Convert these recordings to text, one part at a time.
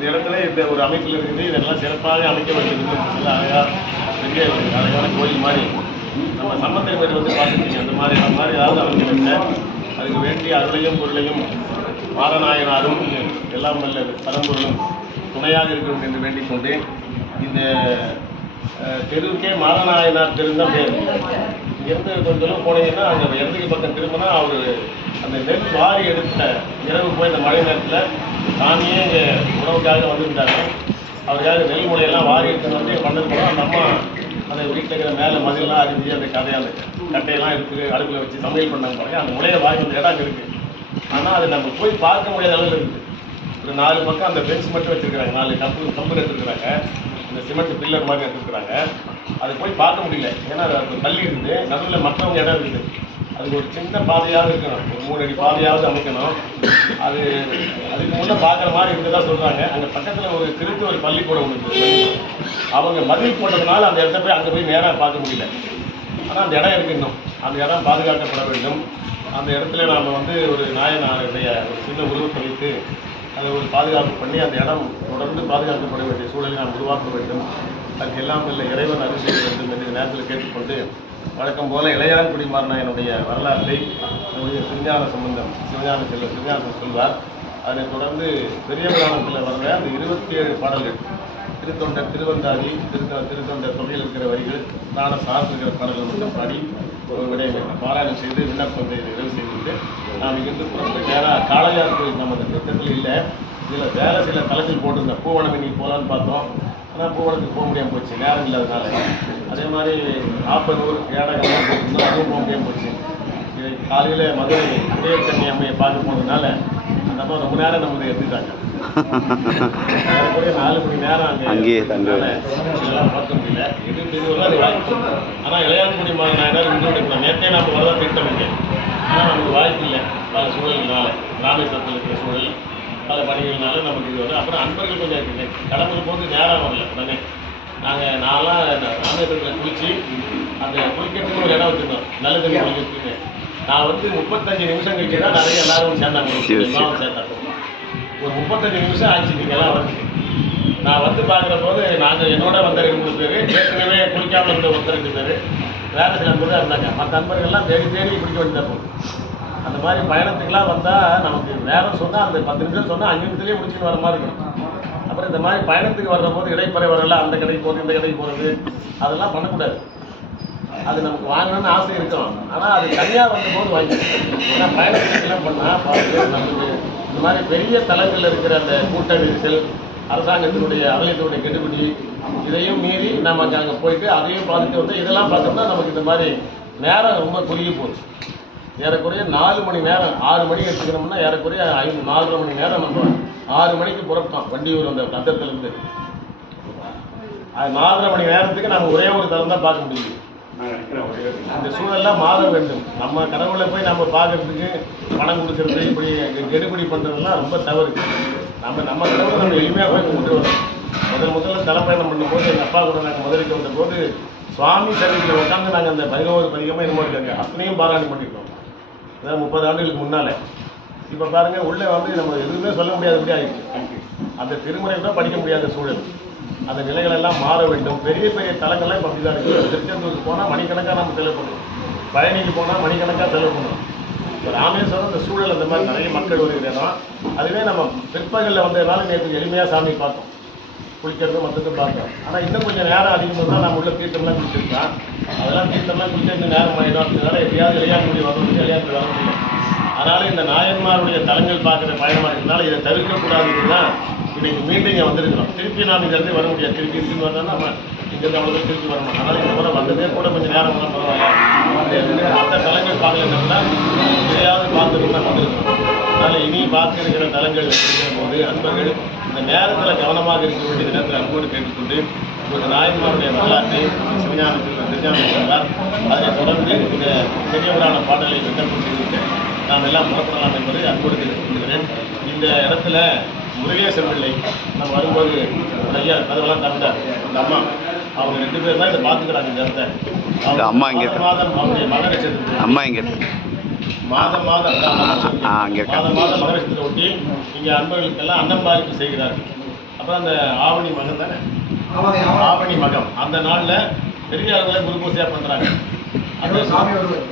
இந்த இடத்துல இந்த ஒரு அமைப்பில் இருக்குது இதெல்லாம் சிறப்பாக அமைக்க வேண்டியது அழகாக பெரிய ஒரு அழகான கோயில் மாதிரி. நம்ம சம்பந்தம் பேர் வந்து பார்த்துருக்கீங்க. அந்த மாதிரி அந்த மாதிரி ஏதாவது அமைக்க அதுக்கு வேண்டிய அருளையும் பொருளையும் மாதநாயனாரும் எல்லாம் வல்ல பரம்பொருளும் துணையாக இருக்கணும் என்று வேண்டிக் கொண்டு இந்த தெருவுக்கே மாதநாயனார் தெரு தான் பேர் இங்கேருந்து கொஞ்சம் தூரம் போனீங்கன்னா அந்த இடத்துக்கு பக்கம் திரும்பினா அவர் அந்த நெல் வாரி எடுத்த இரவு போய் இந்த மழை நேரத்தில் தானே இங்கே உணவுக்காக வந்திருந்தாங்க அவருக்காக நெல்முறையெல்லாம் வாரி எடுத்து வந்து பண்ணது போல அந்த அம்மா அந்த வீட்டில் இருக்கிற மேலே மதிலெலாம் அறிஞ்சு அந்த கதையால் கட்டையெல்லாம் எடுத்து அடுப்பில் வச்சு சமையல் பண்ணாங்க பாருங்க. அந்த முளையை வாரி அந்த இடம் இருக்குது ஆனால் அது நம்ம போய் பார்க்க முடியாத அளவில் இருக்குது ஒரு நாலு பக்கம் அந்த பெஞ்ச் மட்டும் வச்சுருக்குறாங்க. நாலு கம்பு கம்பு எடுத்துருக்குறாங்க. இந்த சிமெண்ட் பில்லர் மாதிரி எடுத்துருக்குறாங்க. அது போய் பார்க்க முடியல. ஏன்னா அது தள்ளி இருந்து நடுவில் மற்றவங்க இடம் இருக்குது. அதுக்கு ஒரு சின்ன பாதையாவது இருக்கணும். ஒரு மூணு அடி பாதையாவது அமைக்கணும். அது அதுக்கு முன்னே பார்க்குற மாதிரி இருந்ததா சொல்கிறாங்க அங்கே பக்கத்தில் ஒரு திருத்து ஒரு பள்ளிக்கூடம் ஒன்று இருக்குது அவங்க மதில் போட்டதுனால அந்த இடத்த போய் அங்கே போய் நேராக பார்க்க முடியல. ஆனால் அந்த இடம் இருக்கு இன்னும். அந்த இடம் பாதுகாக்கப்பட வேண்டும். அந்த இடத்துல நாம் வந்து ஒரு நாயனாருடைய ஒரு சின்ன உருவத்தை வைத்து அதை ஒரு பாதுகாப்பு பண்ணி அந்த இடம் தொடர்ந்து பாதுகாக்கப்பட வேண்டிய சூழலை நாம் உருவாக்க வேண்டும். அதுக்கு எல்லாம் இல்லை இறைவன் அருள் செய்ய வேண்டும் என்று நேரத்தில் கேட்டுக்கொண்டு வழக்கம் போல இளையான்குடி மாறனாயனுடைய வரலாற்றை நம்முடைய சிஞ்ஞான சம்பந்தம் சிவஞான செல்வ சிவஞானம் சொல்வார். அதைத் தொடர்ந்து பெரிய புராணத்தில் வர்ற அந்த இருபத்தி ஏழு பாடல்கள் திருத்தொண்ட திருவந்தாதி திருத்த திருத்தொண்டர் தொகையில் இருக்கிற வரிகள் தான சார்ந்து இருக்கிற பாடல்கள் மட்டும் பாடி ஒரு விடை பாராயணம் செய்து விண்ணப்பத்தை நிறைவு செய்துவிட்டு நாம் இருந்து புறப்பட்டு ஏன்னா காளையார் கோயில் நம்ம இந்த திட்டத்தில் இல்லை. இதில் வேறு சில தலத்தில் போட்டிருந்தேன். பூவனமினி இன்னைக்கு போகலான்னு பார்த்தோம். ஆனால் பூவனத்துக்கு போக முடியாமல் போச்சு. நேரம் இல்லாதனால. அதே மாதிரி ஆப்பனூர் ஏடகம்லாம் போட்டிருந்தோம் அதுவும் போக முடியாமல் போச்சு. இது காலையில் மதுரை உதயக்கண்ணி அம்மையை பார்க்க போனதுனால அந்த அம்மா ரொம்ப நேரம் நம்ம எடுத்துட்டாங்க நாலு மணி நேரம் அங்கே அங்கேயே இதெல்லாம் பார்க்க முடியல. அது வாய்ப்பு. ஆனால் இளையான்குடி நாயனார் இங்கே எடுக்கலாம் நேற்றே நம்ம வரதா திட்டம் இங்கே. ஆனால் நமக்கு வாய்ப்பு இல்லை. பல சூழல்னால ராமேஸ்வரத்தில் இருக்கிற சூழல். பல பணிகள்னால நமக்கு இது வரும் அப்புறம் அன்பர்கள் கொஞ்சம் கிளம்புற போது நேரம் வரல. உடனே நாங்கள் நான்லாம் ராமேஸ்வரத்தில் குளிச்சு அந்த குளிக்கிறதுக்கு ஒரு இடம் வச்சுருந்தோம். நல்ல தண்ணி குளிக்கிறதுக்கு. நான் வந்து முப்பத்தஞ்சு நிமிஷம் கழிச்சு தான் நிறைய எல்லாரும் சேர்ந்தாங்க. சரி, சரி. எல்லாரும் சேர்த்தாங்க ஒரு முப்பத்தஞ்சு நிமிஷம் ஆச்சு எல்லாம் வந்து நான் வந்து பார்க்குற போது நாங்கள் என்னோட வந்த ரெண்டு மூணு பேர் ஏற்கனவே குளிக்காமல் இருந்த ஒருத்தர் ரெண்டு பேர் வேறு சில பேர் இருந்தாங்க. மற்ற நண்பர்கள்லாம் தேடி தேடி பிடிக்க வேண்டியதாக போகும் அந்த மாதிரி பயணத்துக்கெலாம் வந்தால் நமக்கு நேரம் சொன்னால் அந்த பத்து நிமிஷம் சொன்னால் அஞ்சு நிமிஷத்துலேயே முடிச்சுட்டு வர மாதிரி இருக்கும். அப்புறம் இந்த மாதிரி பயணத்துக்கு வர்ற போது இடைப்பறை வரல அந்த கடைக்கு போகிறது இந்த கடைக்கு போகிறது அதெல்லாம் பண்ணக்கூடாது. அது நமக்கு வாங்கணும்னு ஆசை இருக்கும். ஆனால் அது தனியாக வந்தபோது வாங்கிக்கணும். ஏன்னா பயணத்துக்குலாம் பண்ணால் பார்த்து நமக்கு இந்த மாதிரி பெரிய தளங்களில் இருக்கிற அந்த கூட்ட நெரிசல் அரசாங்கத்தினுடைய ஆலயத்தினுடைய கெடுபிடி இதையும் மீறி நம்ம அங்கே அங்கே போயிட்டு அதையும் பார்த்துட்டு வந்து இதெல்லாம் பார்த்தோம்னா நமக்கு இந்த மாதிரி நேரம் ரொம்ப குறுகி போச்சு. ஏறக்குறைய நாலு மணி நேரம் ஆறு மணி எடுத்துக்கணும்னா ஏறக்குறைய ஐந்து நாலரை மணி நேரம் நம்ம ஆறு மணிக்கு புறப்பட்டோம் வண்டியூர் அந்த கட்டத்திலிருந்து. அது நாலரை மணி நேரத்துக்கு நம்ம ஒரே ஒரு தரம் தான் பார்க்க முடியுது. அந்த சூழல்லாம் மாற வேண்டும். நம்ம கடவுளை போய் நம்ம பார்க்கறதுக்கு பணம் கொடுக்கறது இப்படி கெடுபடி பண்ணுறதுலாம் ரொம்ப தவறு. நம்ம நம்ம கடவுளை நம்ம எளிமையாக போய் கும்பிட்டு வரோம் முதல் முதல்ல தலைப்பயணம் பண்ணும்போது எங்கள் அப்பா கூட நாங்கள் மதுரைக்கு வந்தபோது சுவாமி சன்னதியில் உட்காந்து நாங்கள் அந்த பதினோரு பதிகமாக என்னமோ இருக்காங்க அத்தனையும் பாராயணம் பண்ணிட்டோம். அதாவது முப்பது ஆண்டுகளுக்கு முன்னால். இப்போ பாருங்கள் உள்ளே வந்து நம்ம எதுவுமே சொல்ல முடியாதபடி ஆயிடுச்சு. அந்த திருமுறை கூட படிக்க முடியாத சூழல். அந்த நிலைகள் எல்லாம் மாற வேண்டும். பெரிய பெரிய தலங்கள்லாம் இப்போ அப்படி தான் இருக்குது திருச்செந்தூருக்கு போனால் மணிக்கணக்காக நம்ம செலவு பண்ணுவோம் பழனிக்கு போனால் மணிக்கணக்காக செலவு பண்ணுவோம் இப்போ ராமேஸ்வரம் இந்த சூழல் அந்த மாதிரி நிறைய மக்கள் வருகிற இடம் அதுவே நம்ம பிற்பகலில் வந்ததுனால நேற்று எளிமையாக சாமி பார்த்தோம். குளிக்கிறது மற்றது பார்த்தோம் ஆனால் இன்னும் கொஞ்சம் நேரம் அதிகமாக தான் நம்ம உள்ள தீர்த்தம்லாம் குளிச்சிருக்கோம் அதெல்லாம் தீர்த்தம்லாம் குளிச்சு இன்னும் நேரம் ஆகிடும் அதனால எப்படியாவது இளையான்குடி வரணும் இளையான்குடி வர முடியும் அதனால் இந்த நாயன்மாருடைய தலங்கள் பார்க்குற பயணமாக இருந்தாலும் இதை தவிர்க்கக்கூடாதுன்னு தான் இன்னைக்கு மீண்டும் இங்கே வந்திருக்கிறோம். திருப்பி நாம் இங்கேருந்து வர முடியாது. திருப்பி திருப்பி வந்தால் நம்ம இங்கேருந்து அவ்வளோ திருப்பி வரணும் அதனால் இந்த முறை வந்ததே கூட கொஞ்சம் நேரம் தான் பரவாயில்ல. அந்த தலங்கள் பார்க்கலன்னா எதையாவது பார்த்துட்டு தான் வந்திருக்கிறோம். அதனால் இனி பார்க்க இருக்கிற தலங்கள் இருக்கிற போது அன்பர்கள் இந்த நேரத்தில் கவனமாக இருக்க வேண்டிய நேரத்தில் அன்போடு கேட்டுக்கொண்டு ஒரு நாயன்மாருடைய வரலாற்றை சிவஞான திருஞானம் சொன்னார். அதனைத் தொடர்ந்து இந்த பெரியவரான பாடலை விண்ணப்பம் செய்துவிட்டு நாம் எல்லாம் புறப்படலாம் என்பதை அன்போடு கேட்டுக்கொள்கிறேன். இந்த இடத்துல முருகேசன் பிள்ளை நம்ம வரும்போது ஐயா கதவெல்லாம் தந்தார் அந்த அம்மா அவங்க ரெண்டு பேர் தான் இதை பார்த்துக்கிறாங்க இந்த இடத்த. அம்மா இங்க மாதம் அவருடைய அம்மா இருக்கு மாதம் மாதம் அங்க. மாதம் மாதம் மகரசத்தை ஒட்டி இங்கே அன்பர்களுக்கெல்லாம் அன்னம்பாரிப்பு செய்கிறார்கள் அப்புறம் அந்த ஆவணி மகம் தானே? ஆமாம் ஆவணி. மகம் அந்த நாள்ல பெரிய அளவில் குரு பூஜையா பண்றாங்க அந்த இரவு சாமி வருவார்.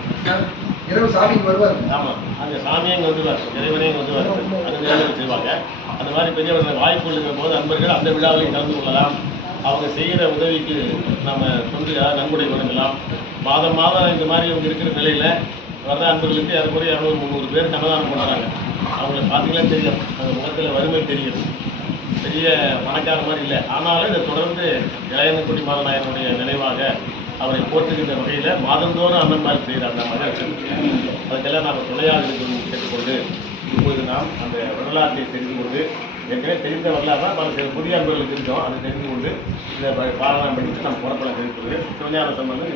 இரவு சாமிக்கு வருவார். ஆமா. அந்த சாமியே இங்க வந்துருவார். இறைவனே இங்க வந்துருவார். அது நிறைவேறி செய்வாங்க. அந்த மாதிரி பெரியவர்கள் வாய்ப்பு இருக்கிற போது அன்பர்கள் அந்த விழாவிலையும் கலந்து கொள்ளலாம். அவங்க செய்கிற உதவிக்கு நம்ம தொண்டு நன்கொடை வழங்கலாம். மாதம் மாதம் இந்த மாதிரி இவங்க இருக்கிற நிலையில வர்ற அன்பர்களுக்கு ஏறக்குறைய இரநூறு முந்நூறு பேர் அன்னதானம் பண்ணுறாங்க அவங்கள பார்த்தீங்கன்னா தெரியும். அந்த முகத்தில் வறுமை தெரியுது. பெரிய பணக்கார மாதிரி இல்லை. ஆனாலும் இதை தொடர்ந்து இளையனக்குடி மாதநாயனுடைய நினைவாக அவரை போற்றுகின்ற வகையில் மாதந்தோறும் அண்ணன் மாதிரி செய்கிறார் நம்ம அதுக்கெல்லாம் நாம் துணையாக இருக்கணும் கேட்டுக்கொண்டு இப்போது நாம் அந்த வரலாற்றை தெரிந்து கொண்டு ஏற்கனவே தெரிந்த வரலாறு தான் பல சில புதிய அன்பர்களுக்கு இருக்கோம். அதை தெரிந்து கொண்டு இதை பா- பாராயணம் பண்ணிட்டு நம்ம புறப்பட தெரிவிப்பது சிவஞான சம்பந்தம்